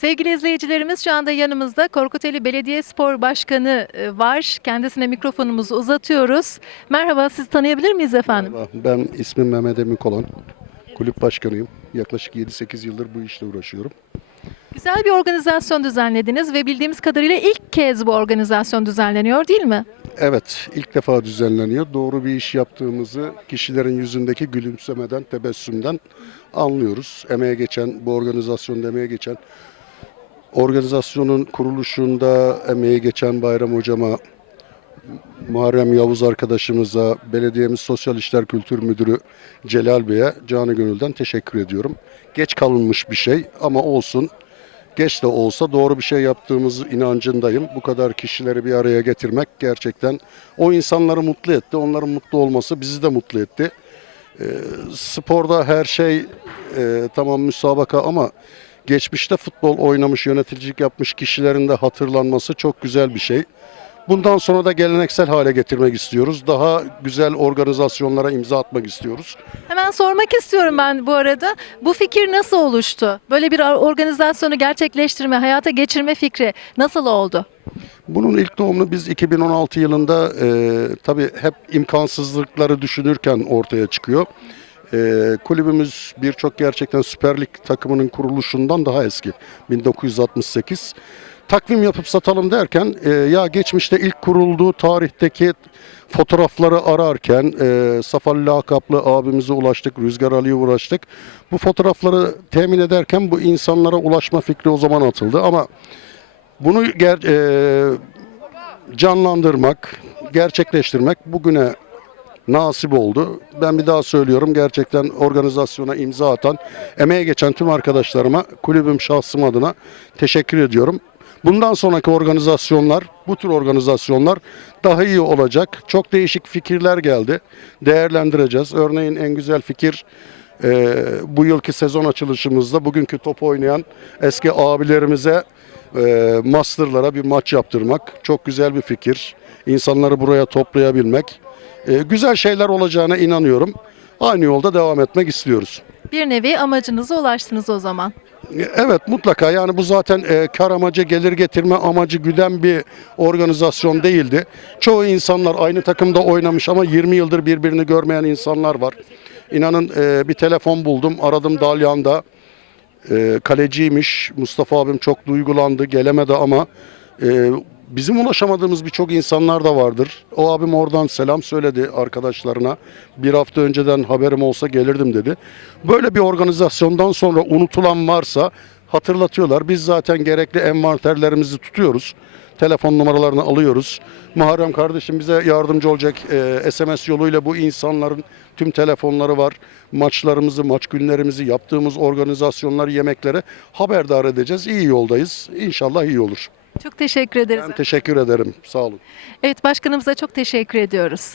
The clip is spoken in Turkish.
Sevgili izleyicilerimiz şu anda yanımızda Korkuteli Belediyespor Başkanı e, var. Kendisine mikrofonumuzu uzatıyoruz. Merhaba, sizi tanıyabilir miyiz efendim? Merhaba, Ben ismim Mehmet Emin Kolan. Kulüp başkanıyım. Yaklaşık 7-8 yıldır bu işle uğraşıyorum. Güzel bir organizasyon düzenlediniz ve bildiğimiz kadarıyla ilk kez bu organizasyon düzenleniyor değil mi? Evet, ilk defa düzenleniyor. Doğru bir iş yaptığımızı kişilerin yüzündeki gülümsemeden, tebessümden anlıyoruz. Emeğe geçen, bu organizasyonda emeğe geçen, organizasyonun kuruluşunda emeğe geçen Bayram Hocama, Muharrem Yavuz arkadaşımıza, belediyemiz Sosyal İşler Kültür Müdürü Celal Bey'e canı gönülden teşekkür ediyorum. Geç kalınmış bir şey ama olsun. Geç de olsa doğru bir şey yaptığımız inancındayım. Bu kadar kişileri bir araya getirmek gerçekten o insanları mutlu etti. Onların mutlu olması bizi de mutlu etti. Ee, sporda her şey e, tamam müsabaka ama geçmişte futbol oynamış, yöneticilik yapmış kişilerin de hatırlanması çok güzel bir şey. Bundan sonra da geleneksel hale getirmek istiyoruz. Daha güzel organizasyonlara imza atmak istiyoruz. Hemen sormak istiyorum ben bu arada. Bu fikir nasıl oluştu? Böyle bir organizasyonu gerçekleştirme, hayata geçirme fikri nasıl oldu? Bunun ilk doğumunu biz 2016 yılında e, tabii hep imkansızlıkları düşünürken ortaya çıkıyor. E, kulübümüz birçok gerçekten Süper Lig takımının kuruluşundan daha eski. 1968. Takvim yapıp satalım derken e, ya geçmişte ilk kurulduğu tarihteki fotoğrafları ararken e, Safal lakaplı abimize ulaştık, Rüzgar Ali'ye ulaştık. Bu fotoğrafları temin ederken bu insanlara ulaşma fikri o zaman atıldı ama bunu ger- e, canlandırmak, gerçekleştirmek bugüne nasip oldu. Ben bir daha söylüyorum gerçekten organizasyona imza atan, emeğe geçen tüm arkadaşlarıma kulübüm şahsım adına teşekkür ediyorum. Bundan sonraki organizasyonlar, bu tür organizasyonlar daha iyi olacak. Çok değişik fikirler geldi. Değerlendireceğiz. Örneğin en güzel fikir e, bu yılki sezon açılışımızda bugünkü top oynayan eski abilerimize e, masterlara bir maç yaptırmak. Çok güzel bir fikir. İnsanları buraya toplayabilmek. E, güzel şeyler olacağına inanıyorum. Aynı yolda devam etmek istiyoruz. Bir nevi amacınıza ulaştınız o zaman. Evet mutlaka yani bu zaten e, kar amacı gelir getirme amacı güden bir organizasyon değildi. Çoğu insanlar aynı takımda oynamış ama 20 yıldır birbirini görmeyen insanlar var. İnanın e, bir telefon buldum aradım Dalyan'da e, kaleciymiş Mustafa abim çok duygulandı gelemedi ama e, bizim ulaşamadığımız birçok insanlar da vardır. O abim oradan selam söyledi arkadaşlarına. Bir hafta önceden haberim olsa gelirdim dedi. Böyle bir organizasyondan sonra unutulan varsa hatırlatıyorlar. Biz zaten gerekli envanterlerimizi tutuyoruz. Telefon numaralarını alıyoruz. Muharrem kardeşim bize yardımcı olacak. Ee, SMS yoluyla bu insanların tüm telefonları var. Maçlarımızı, maç günlerimizi, yaptığımız organizasyonları, yemekleri haberdar edeceğiz. İyi yoldayız. İnşallah iyi olur. Çok teşekkür ederiz. Ben teşekkür ederim. Sağ olun. Evet başkanımıza çok teşekkür ediyoruz.